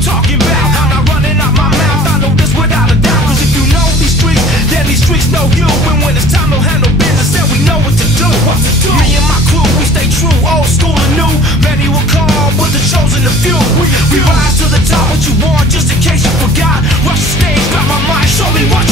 talking about? I'm not running out my mouth, I know this without a doubt. Cause if you know these streets, then these streets know you. And when it's time to handle business, then we know what to do. Me and my crew, we stay true, old school and new. Many will call, but the chosen a few. We rise to the top, what you want, just in case you forgot. Rush the stage, grab my mic, show me what